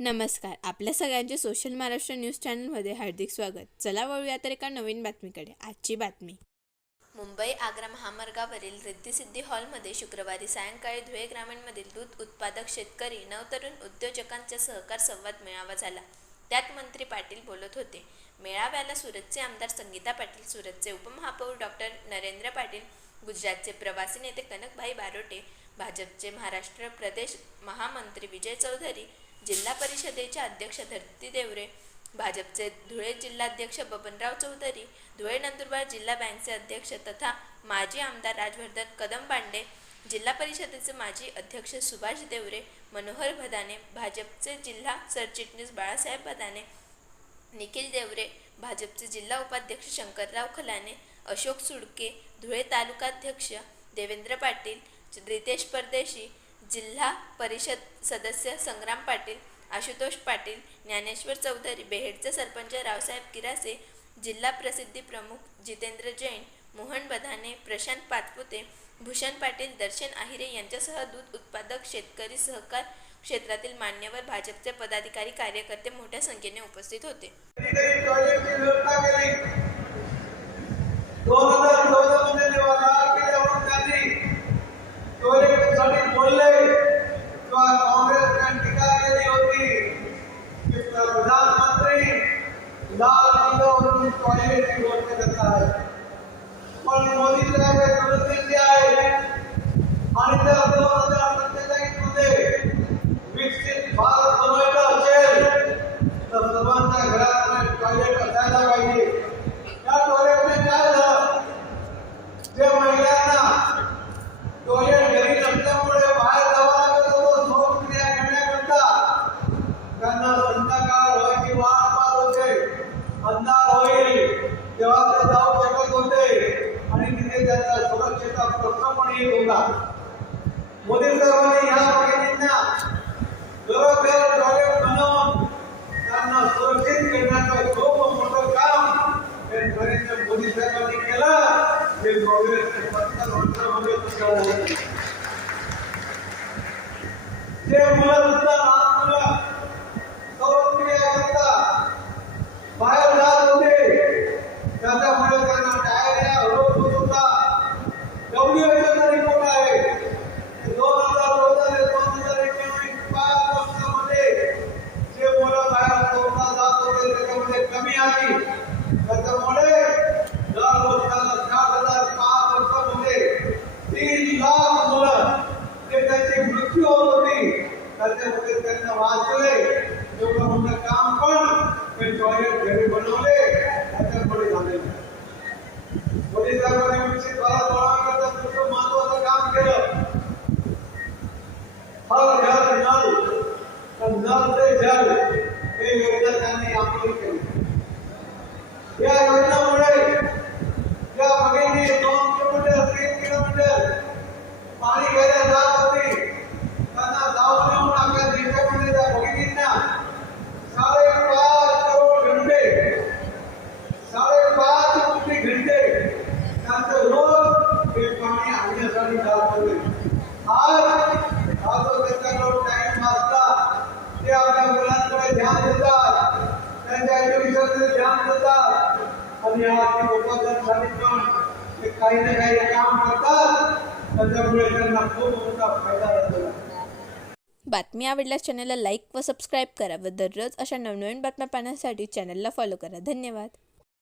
नमस्कार. आपल्या सगळ्यांचे सोशल महाराष्ट्र न्यूज चॅनलमध्ये हार्दिक स्वागत. चला वळूया तर एका नवीन बातमीकडे. आजची बातमी. मुंबई आग्रा महामार्गावरील रिद्धिसिद्धी हॉलमध्ये शुक्रवारी सायंकाळी धुळे ग्रामीणमधील दूध उत्पादक शेतकरी नवतरुण उद्योजकांचा सहकार संवाद मेळावा झाला. त्यात मंत्री पाटील बोलत होते. मेळाव्याला सुरतचे आमदार संगीता पाटील सुरतचे उपमहापौर डॉक्टर नरेंद्र पाटील गुजरातचे प्रवासी नेते कनकभाई बारोटे भाजपचे महाराष्ट्र प्रदेश महामंत्री विजय चौधरी जिल्हा परिषदेचे अध्यक्ष धरती देवरे भाजपचे धुळे जिल्हाध्यक्ष बबनराव चौधरी धुळे नंदुरबार जिल्हा बँकचे अध्यक्ष तथा माजी आमदार राजवर्धन कदम पांडे जिल्हा परिषदेचे माजी अध्यक्ष सुभाष देवरे मनोहर भदाने भाजपचे जिल्हा सरचिटणीस बाळासाहेब भदाने निखिल देवरे भाजपचे जिल्हा उपाध्यक्ष शंकरराव खलाने अशोक सुडके धुळे तालुकाध्यक्ष देवेंद्र पाटील रितेश परदेशी जिल्हा परिषद सदस्य संग्राम पाटील आशुतोष पाटील ज्ञानेश्वर चौधरी बेहेडचे सरपंच रावसाहेब किरासे जिल्हा प्रसिद्धी प्रमुख जितेंद्र जैन मोहन बधाने प्रशांत पातपुते भूषण पाटील दर्शन आहिरे यांच्यासह दूध उत्पादक शेतकरी सहकार क्षेत्रातील मान्यवर भाजपचे पदाधिकारी कार्यकर्ते मोठ्या संख्येने उपस्थित होते. प्रश्न येत होता. मोदी साहेबांनी या भगिनींना घरोघर टॉयलेट बनवून त्यांना सुरक्षित करण्याचं खूप मोठं काम हे नरेंद्र मोदी साहेबांनी केलं. हे काँग्रेसने सत्तर वर्षामध्ये सुद्धा मुलं ಹಾಗೆ देतात आणि आर्थिक झाले पण ते काही ना काही काम करतात त्याच्यामुळे त्यांना खूप मोठा फायदा झाला बातमी आवडल्यास चॅनलला लाईक व सबस्क्राईब करा व दररोज अशा नवनवीन बातम्या पाहण्यासाठी चॅनलला फॉलो करा. धन्यवाद.